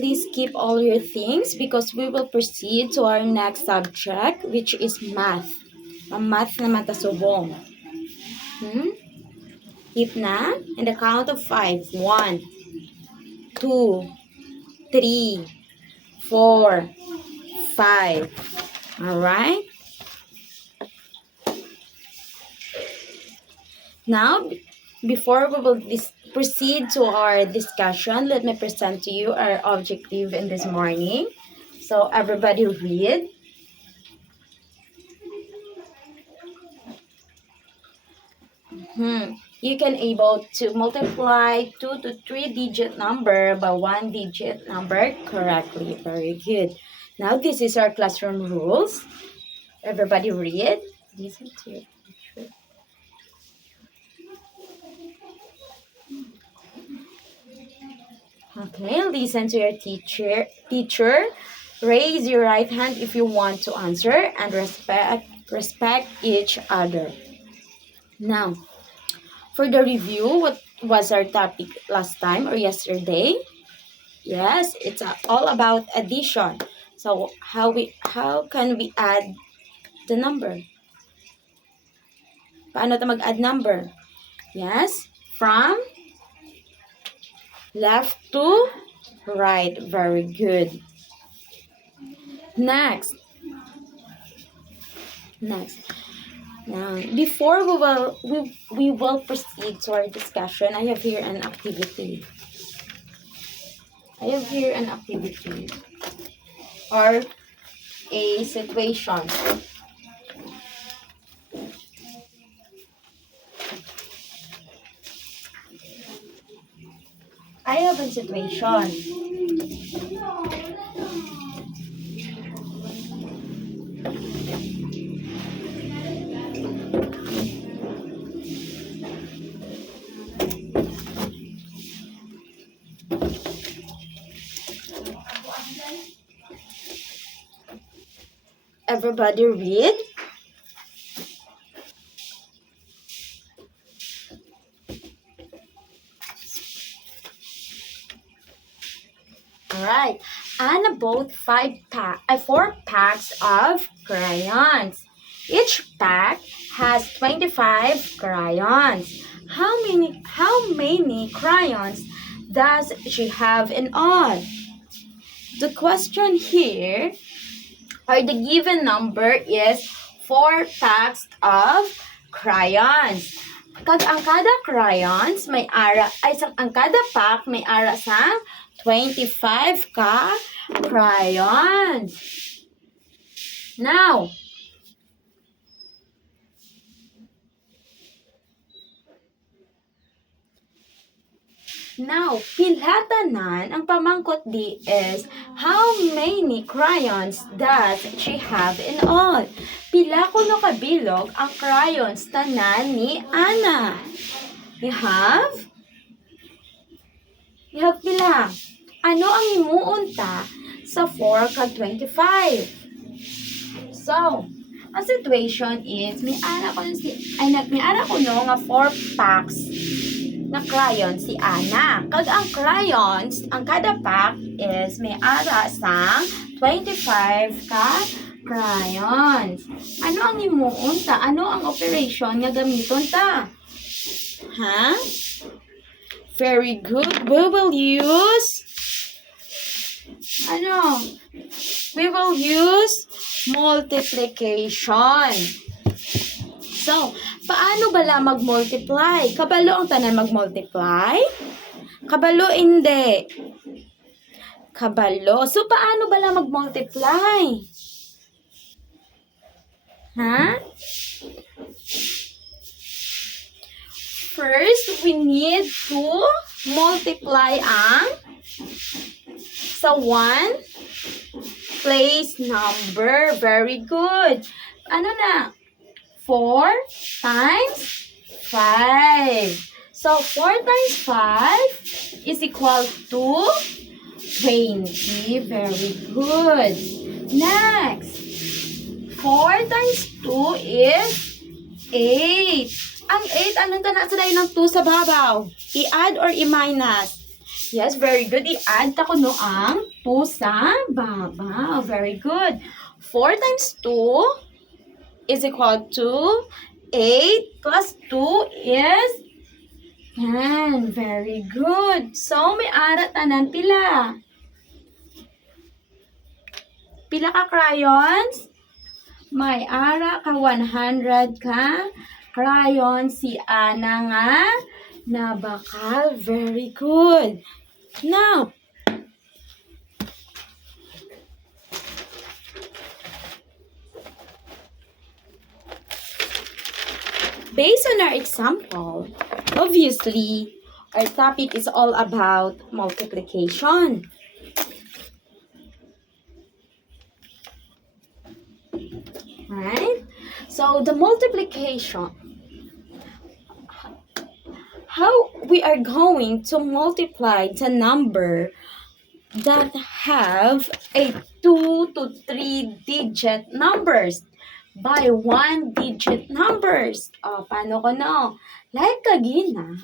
please keep all your things because we will proceed to our next subject, which is math. Ang math na matasubong. Keep na? In the count of 5. 1, 2, 3, 4, 5. Alright? Now, before we will proceed to our discussion, let me present to you our objective in this morning. So, everybody read. You can able to multiply 2 to 3 digit number by 1 digit number correctly. Very good. Now, this is our classroom rules. Everybody read. Listen to your teacher. Okay, listen to your teacher. Raise your right hand if you want to answer and respect each other. Now, for the review, what was our topic last time or yesterday? Yes, it's all about addition. So how can we add the number? Paano tayo mag-add number? Yes, from left to right. Very good. Next. Now, before we will proceed to our discussion, I have here an activity. Or a situation. I have a situation. Everybody read. Alright. And about 4 packs of crayons. Each pack has 25 crayons. How many crayons does she have in all? The question here, or the given number, is 4 packs of crayons. Ang kada crayons may ara, ang kada pack may ara sa 25 ka crayons. Now, pilhatanan, ang pamangkot di is, how many crayons does she have in all? Pila ko no kabilog ang crayons tanan ni Ana? You have pila? Ano ang imuunta sa 4 kag 25? So, ang situation is, may ara ko no nga 4 packs na crayons si Ana. Kag ang crayons, ang kada pack is may ara sang 25 ka crayons. Ano ang imuunta? Ano ang operation nga gamiton ta? Very good. We will use multiplication. So, paano bala mag-multiply? Kabalo ang tanan mag-multiply? Kabalo hindi. Kabalo. So, paano bala mag-multiply? First, we need to multiply ang sa 1 place number. Very good. Ano na? 4 times 5. So, 4 times 5 is equal to 20. Very good. Next, 4 times 2 is 8. Ang 8, anong tanas na ng 2 sa babaw? I-add or i-minus? Yes, very good. I-add ta ko no ang 2 sa babaw. Very good. 4 times 2 is equal to 8 plus 2 is 10. Very good. So, may ara tanan pila. Pila ka crayons? May ara ka 100 ka crayon. Si Ana nga nabakal. Very good. Now, based on our example, obviously, our topic is all about multiplication. Right? So, the multiplication, how we are going to multiply the number that have a 2 to 3 digit numbers by 1 digit numbers. O, paano ko no? Like kagina,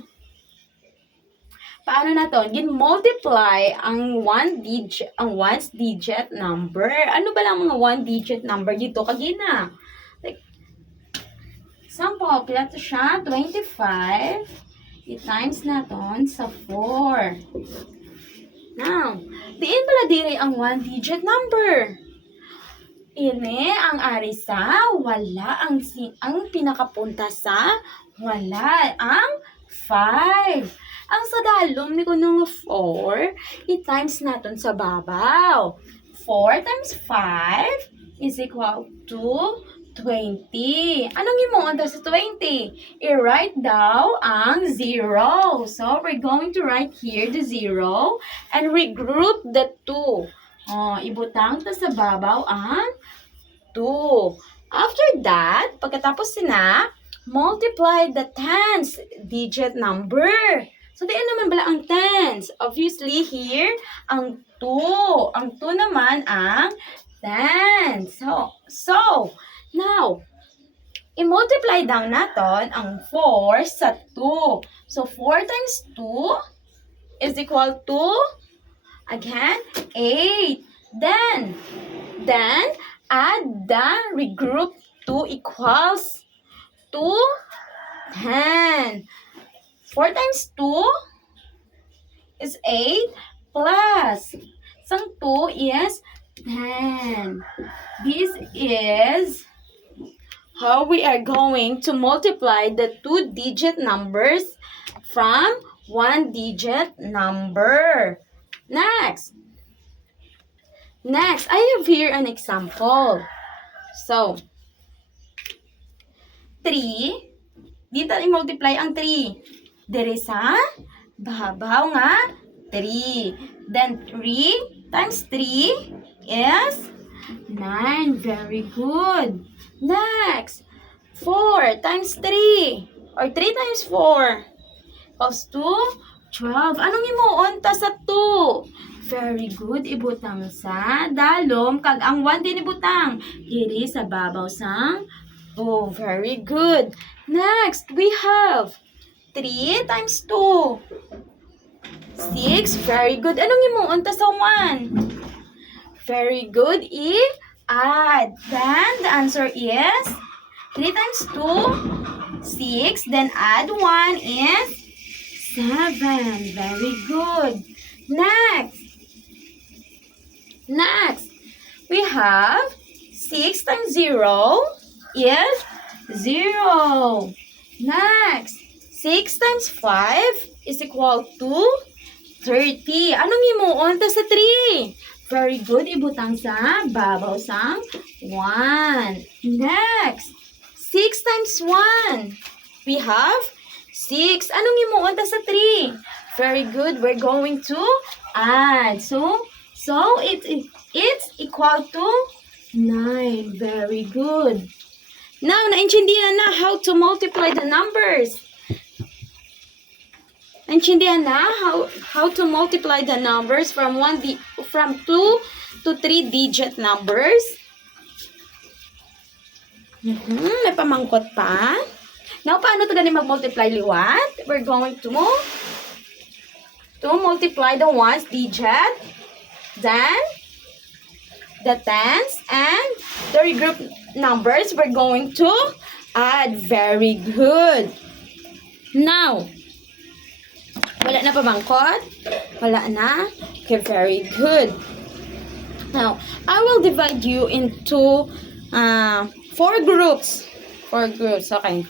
paano na to? Gin-multiply ang 1 digit number. Ano ba lang mga 1 digit number dito kagina? Like, example, pila to siya? 25. I-times naton sa 4. Now, diin pala dire ang 1 digit number. Ini ang ari sa wala ang pinakapunta sa wala ang 5. Ang sa dalom ni kuno nga 4, i-times naton sa babaw. 4 times 5 is equal to 20. Anong imuon sa 20? I-write daw ang 0. So, we're going to write here the 0 and regroup the 2. Ibutang ta sa babaw ang 2. After that, pagkatapos na, multiply the tens digit number. So, diyan naman bala ang tens. Obviously, here, ang 2. Ang 2 naman ang tens. So, now, i-multiply down natin ang 4 sa 2. So, 4 times 2 is equal to, again, 8. Then, add the regroup 2 equals to 10. 4 times 2 is 8 plus sang 2 is 10. This is how we are going to multiply the 2-digit numbers from 1-digit number. Next, I have here an example. So, 3, dito i-multiply ang 3. Dere sa bahabaw nga 3. Then 3 times 3 is 9. Very good. Next, 4 times 3 or 3 times 4 equals to 12. Anong imuon ta sa 2? Very good. Ibutang sa dalom kag ang 1 din ibutang diri sa babaw sang 2. Very good. Next, we have 3 times 2. 6. Very good. Anong imuon ta sa 1? Very good. I-add. Then, the answer is 3 times 2, 6. Then, add 1 is 7. Very good. Next, we have 6 times 0 is 0. Next, 6 times 5 is equal to 30. Anong imuon ta sa 3? Very good. Ibutang sa babaw sang 1. Next, 6 times 1. We have 6. Anong imuon ta sa 3? Very good. We're going to add. So it's equal to 9. Very good. Now, naintindihan na how to multiply the numbers. Naintindihan na how to multiply the numbers from 2 to 3 digit numbers. May pamangkot pa. Now, paano ito galing mag-multiply liwat? We're going to to multiply the ones digit, then the tens, and the regroup numbers we're going to add. Very good. Now, wala na pamangkot? Wala na? Okay, very good. Now, I will divide you into 4 groups. 4 groups, okay.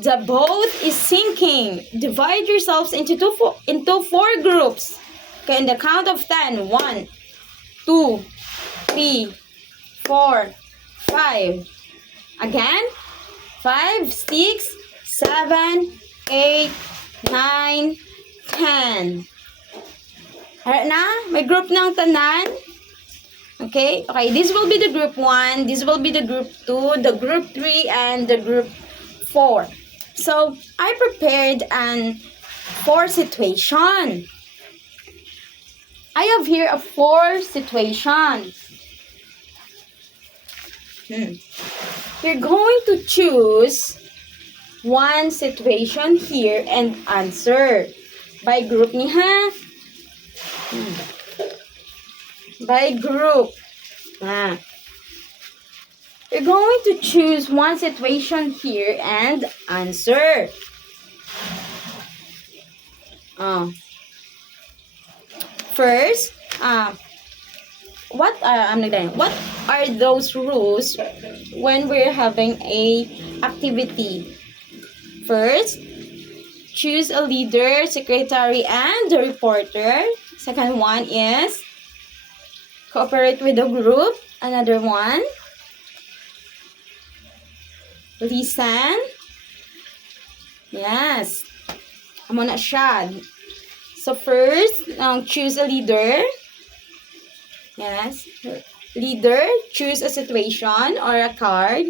The boat is sinking. Divide yourselves into 4 groups. Okay, in the count of 10. 1, 2, 3, 4, 5. Again, 5, 6, 7, 8, 9, 10. Alright na? May group ng tanan. Okay? Okay, this will be the group 1, this will be the group 2, the group 3, and the group 4. So, I prepared an 4 situation. I have here a 4 situation. You're going to choose one situation here and answer. By group ni ha? By group. You're going to choose one situation here and answer. First, what are those rules when we're having a activity? First, choose a leader, secretary, and the reporter. Second one is cooperate with the group. Another one, listen. Yes. Amo na siya. So first, choose a leader. Yes. Leader, choose a situation or a card.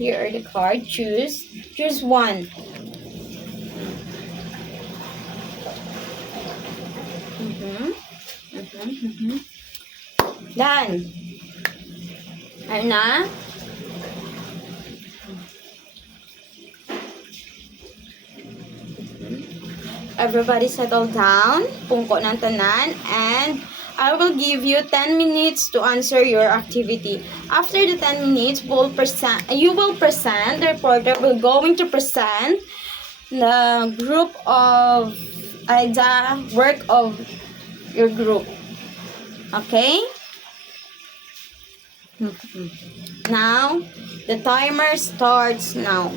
Here are the card. Choose one. Done. Ano na? Everybody settle down. Pungko ng tanan. And I will give you 10 minutes to answer your activity. After the 10 minutes, you will present, the reporter will going to present the group of the work of your group. Okay? Now, the timer starts now.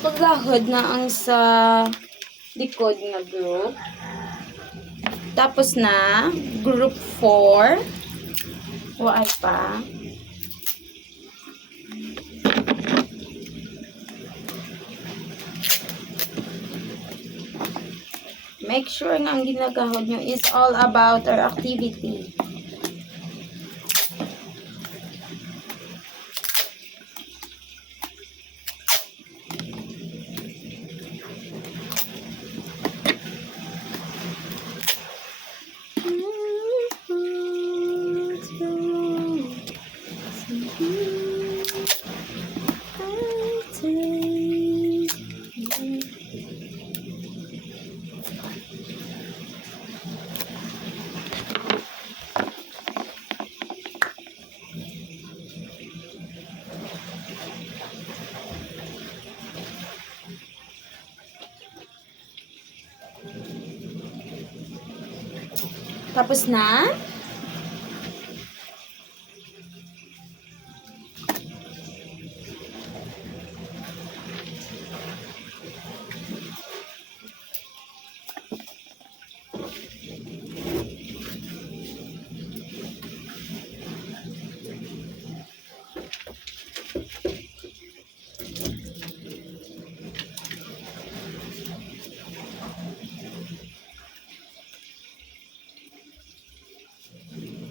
Paglahod na ang sa likod nga group. Tapos na, group 4. Waay pa. Make sure nga ang ginagahod nyo is all about our activity. Tapos na?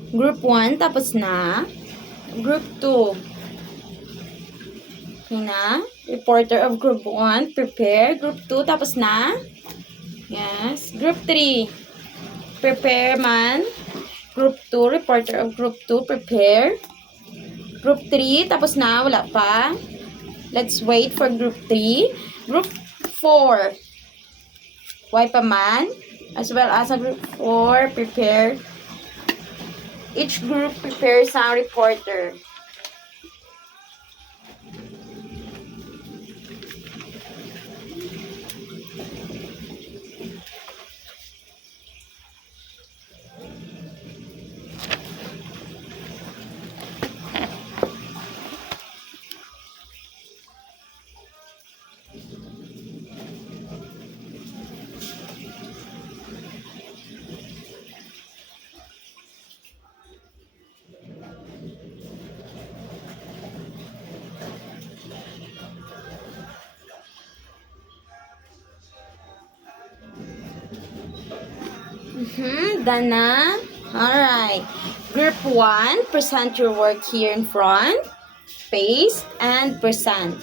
Group 1, tapos na. Group 2. Okay na. Reporter of Group 1, prepare. Group 2, tapos na. Yes. Group 3, prepare man. Group 2, reporter of Group 2, prepare. Group 3, tapos na. Wala pa. Let's wait for Group 3. Group 4, why pa man? As well as a Group 4, prepare. Each group prepares a reporter. Done na? Alright. Group 1, present your work here in front. Paste and present.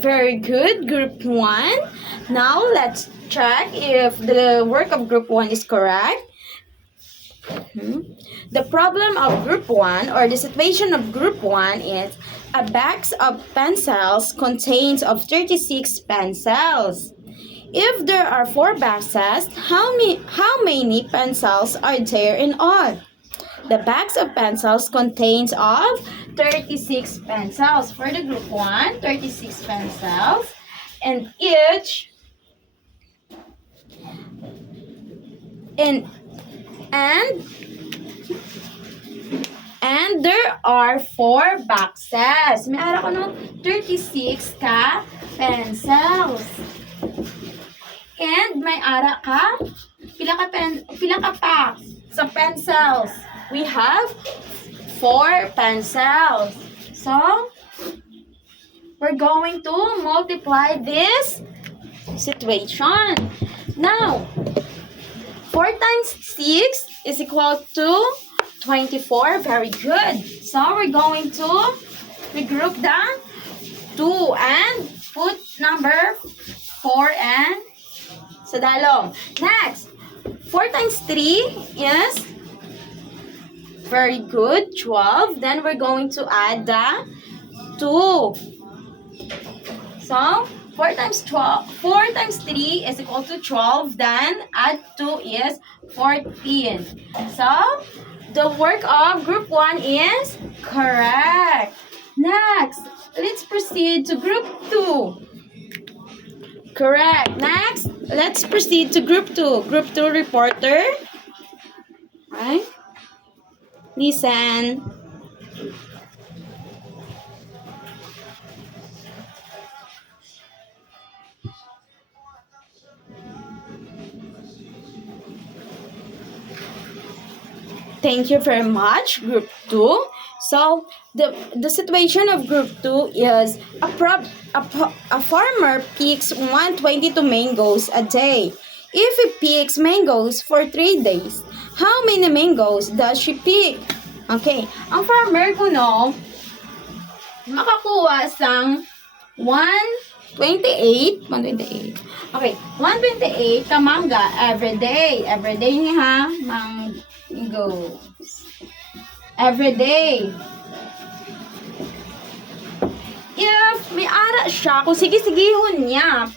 Very good, Group 1. Now, let's check if the work of Group 1 is correct. The problem of Group 1 or the situation of Group 1 is a box of pencils contains of 36 pencils. If there are 4 boxes, how many pencils are there in all? The box of pencils contains of 36 pencils. For the Group 1, 36 pencils. And there are 4 boxes. May ara ko no 36 ka pencils. And may ara ka pila ka packs sa pencils. We have 4 pencils. So, we're going to multiply this situation. Now, 4 times 6 is equal to 24. Very good. So, we're going to regroup the 2 and put number 4 and sa dalong. Next, 4 times 3 is very good, 12. Then we're going to add the 2. So, 4 times 3 is equal to 12. Then add 2 is 14. So, the work of Group 1 is correct. Next, let's proceed to Group 2. Correct. Next, let's proceed to Group 2. Group 2 reporter. Right? Listen. Thank you very much, Group 2. So, the situation of Group 2 is a farmer picks 122 mangoes a day. If he picks mangoes for 3 days, how many mangoes does she pick? Okay, ang farmer ko makakuha sang 128. Okay, 128 ka mangga every day. Every day niya mangoes. Every day. If may ara siya, kung sige-sigihon niya,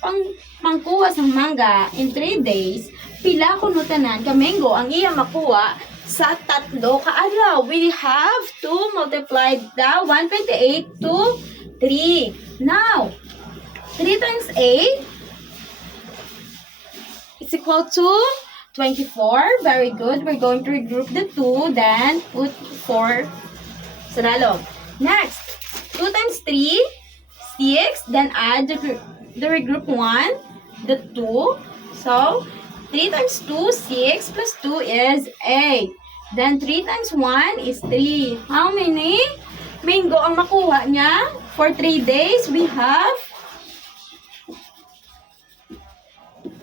pangkuha sa mangga in 3 days, pila kuno tanan ka mango ang iya makuha sa 3 ka adlaw. We have to multiply the 128 to 3. Now, 3 times 8 is equal to 24. Very good. We're going to regroup the 2, then put 4 sa dalog. Next, 2 times 3, 6. Then add the regroup 1, the 2. So, 3 times 2, 6 plus 2 is 8. Then 3 times 1 is 3. How many mango ang makuha niya? For 3 days, we have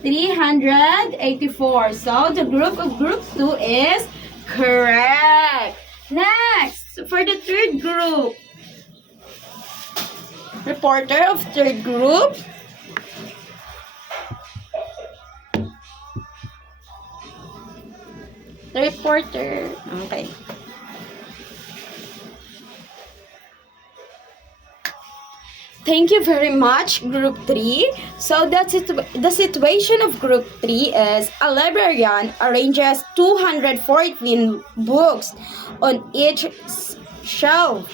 384. So, the group of group 2 is correct. Next, for the third group. Reporter of third group. The reporter. Okay. Thank you very much, Group 3. So the situation of Group 3 is a librarian arranges 214 books on each shelf.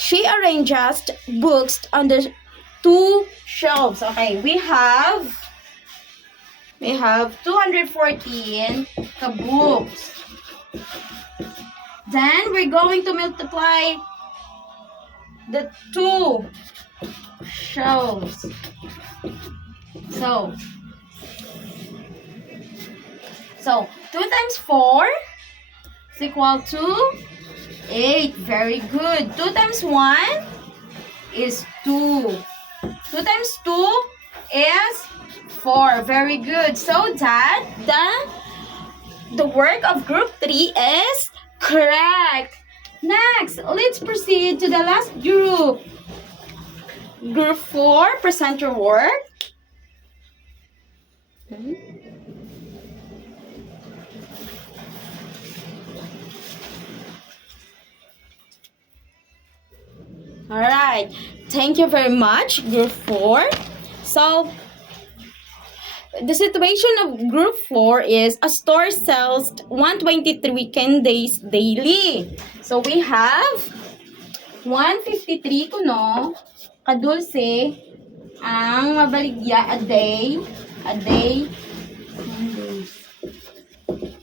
She arranges books on the 2 shelves. Okay, we have 214 books. Then we're going to multiply the 2 shelves. So 2 times 4 is equal to 8. Very good. 2 times 1 is 2. 2 times 2 is 4. Very good. So that the work of group 3 is correct. Next, let's proceed to the last group. Group 4, present your work. Alright, thank you very much, Group 4. So, the situation of Group 4 is a store sells 123 candies daily. So, we have 153 kuno kadulce ang mabaligya a day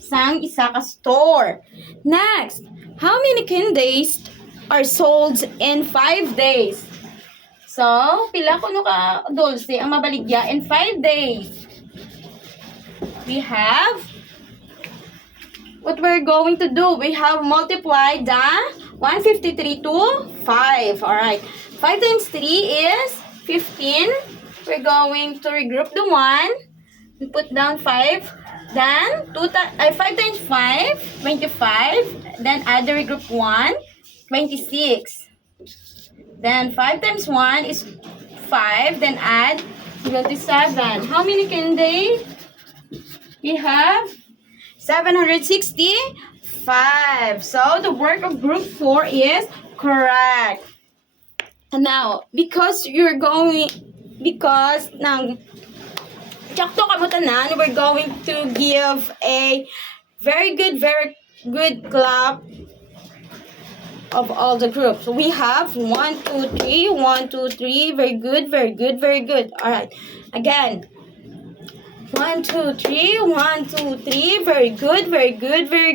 sang isa ka store. Next, how many candies are sold in 5 days? So, pila kuno ka dulce ang mabaligya in 5 days? We have, what we're going to do, we have multiplied the 153 to 5. Alright. 5 times 3 is 15. We're going to regroup the 1 and put down 5. Then 5 times 5, 25. Then add the regroup 1, 26. Then 5 times 1 is 5. Then add 27. How many candy? We have 765. So the work of group 4 is correct. And now, because nang tsakto kamo tanan, we're going to give a very good clap of all the groups. So we have 1, 2, 3, 1, 2, 3. Very good. All right. Again. 1, 2, 3. 1, 2, 3. Very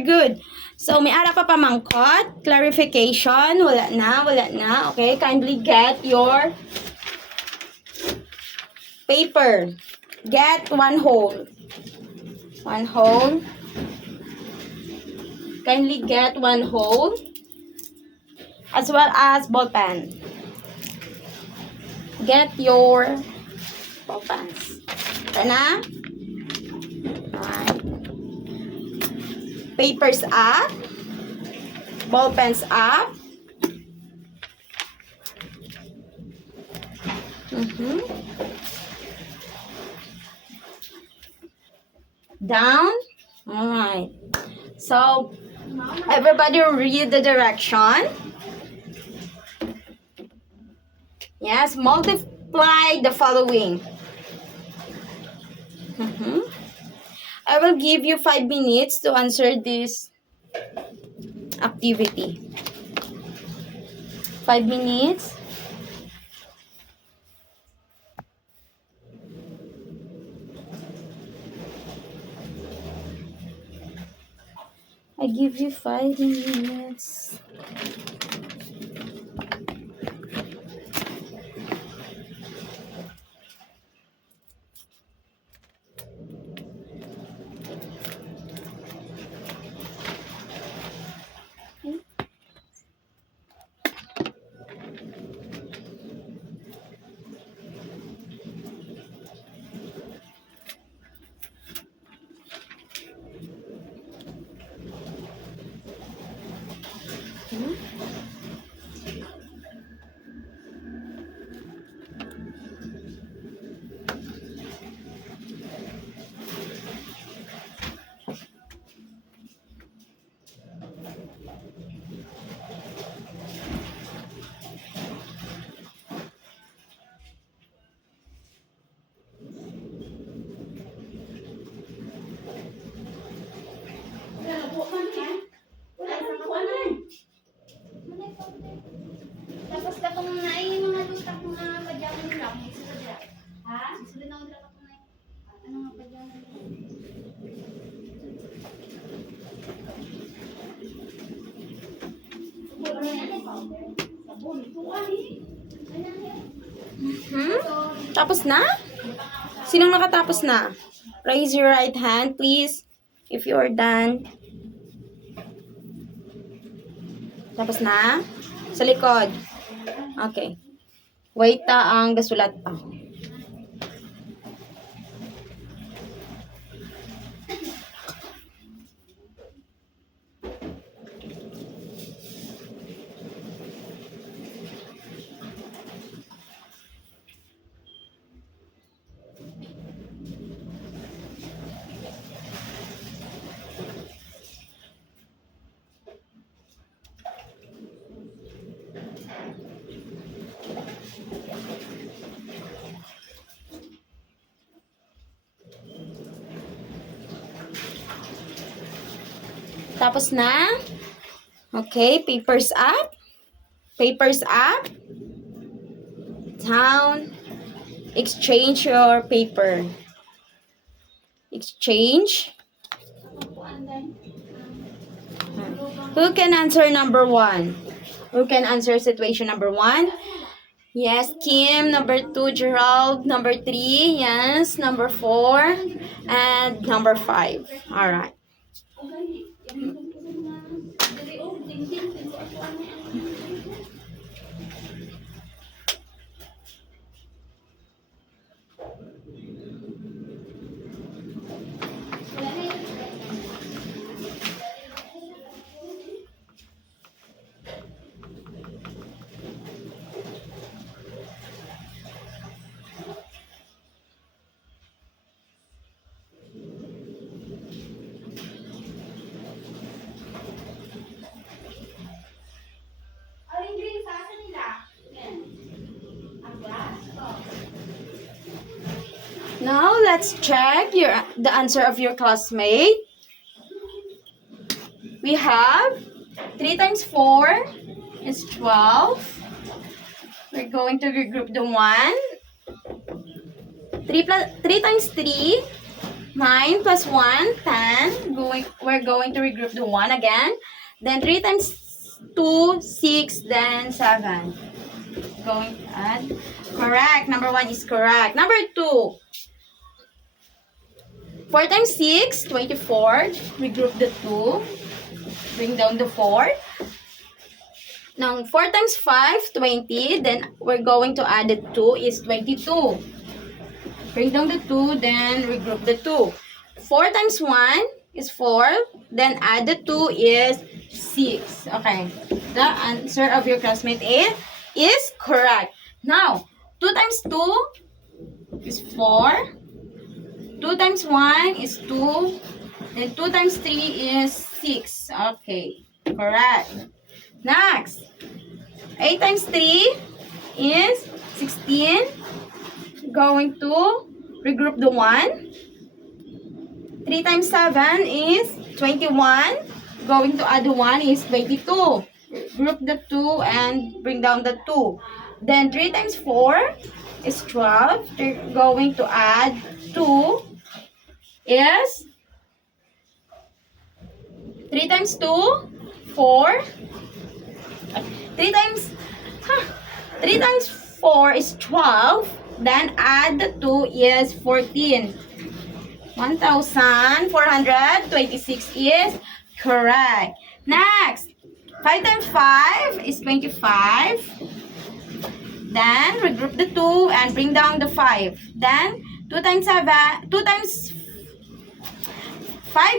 good. So, may ara pa pamangkot. Clarification. Wala na. Okay, kindly get your paper. Get one whole. kindly get one whole as well as ball pen. Get your ball pens. Ito na. Alright. Papers up. Ball pens up. Down. Alright. So, everybody read the direction. Yes, multiply the following. I will give you 5 minutes to answer this activity. 5 minutes. I give you 5 minutes. Tapos katong na yung mga lustak mga padyaman lang, isa dira. Ha? Isa na dira katong na. Ano nga padyaman lang? Tapos na? Sinong nakatapos na? Raise your right hand, please, if you are done. Tapos na? Sa likod. Okay. Wait ang gasulat pa. Tapos na? Okay, papers up. Papers up. Down. Exchange your paper. Exchange. Who can answer number 1? Who can answer situation number 1? Yes, Kim. Number 2, Gerald. Number 3, yes. Number 4. And number 5. Alright. Now, let's check the answer of your classmate. We have 3 times 4 is 12. We're going to regroup the 1. 3 times 3, 9 plus 1, 10. We're going to regroup the 1 again. Then 3 times 2, 6, then 7. Going to add. Correct. Number 1 is correct. Number 2. 4 times 6, 24. Regroup the 2. Bring down the 4. Now, 4 times 5, 20. Then, we're going to add the 2 is 22. Bring down the 2, then regroup the 2. 4 times 1 is 4. Then, add the 2 is 6. Okay. The answer of your classmate is correct. Now, 2 times 2 is 4. 2 times 1 is 2. Then 2 times 3 is 6. Okay. Correct. Next. 8 times 3 is 16. Going to regroup the 1. 3 times 7 is 21. Going to add the 1 is 22. Group the 2 and bring down the 2. Then 3 times 4 is 12. They're going to add 2 is 3 times 2, 4. 3 times 4 is 12. Then add the 2 is 14. 1,426 is correct. Next, 5 times 5 is 25. Then regroup the 2 and bring down the 5. Then 5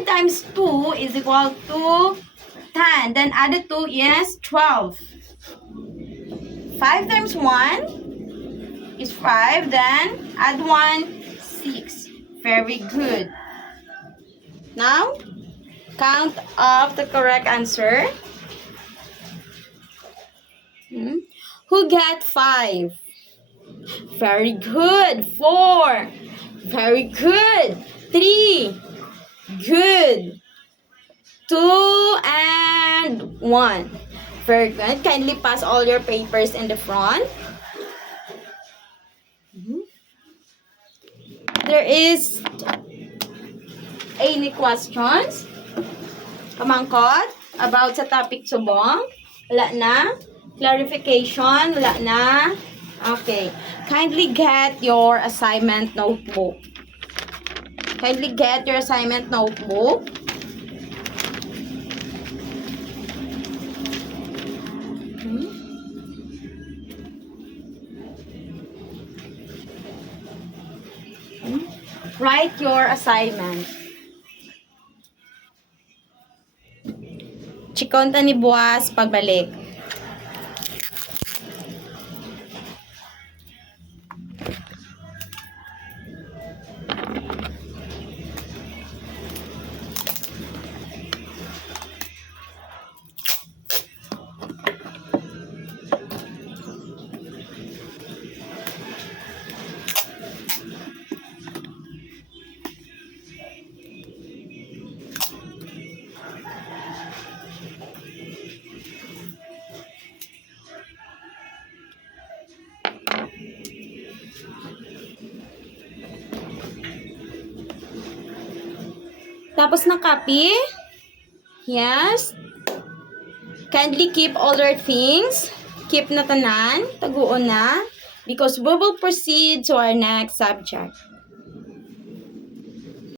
times 2 is equal to 10. Then add the 2 is 12. 5 times 1 is 5. Then add 1, 6. Very good. Now, count of the correct answer. Who got 5? Very good. 4. Very good. 3. Good. 2 and 1. Very good. Kindly pass all your papers in the front. There is any questions? Kamangkot? About sa topic subong? Wala na? Clarification? Wala na? Okay. Kindly get your assignment notebook. Kindly get your assignment notebook. Write your assignment. Chikonta ni Buwas pagbalik. Tapos na copy? Yes. Kindly keep all your things. Keep na tanan. Taguon na. Because we will proceed to our next subject.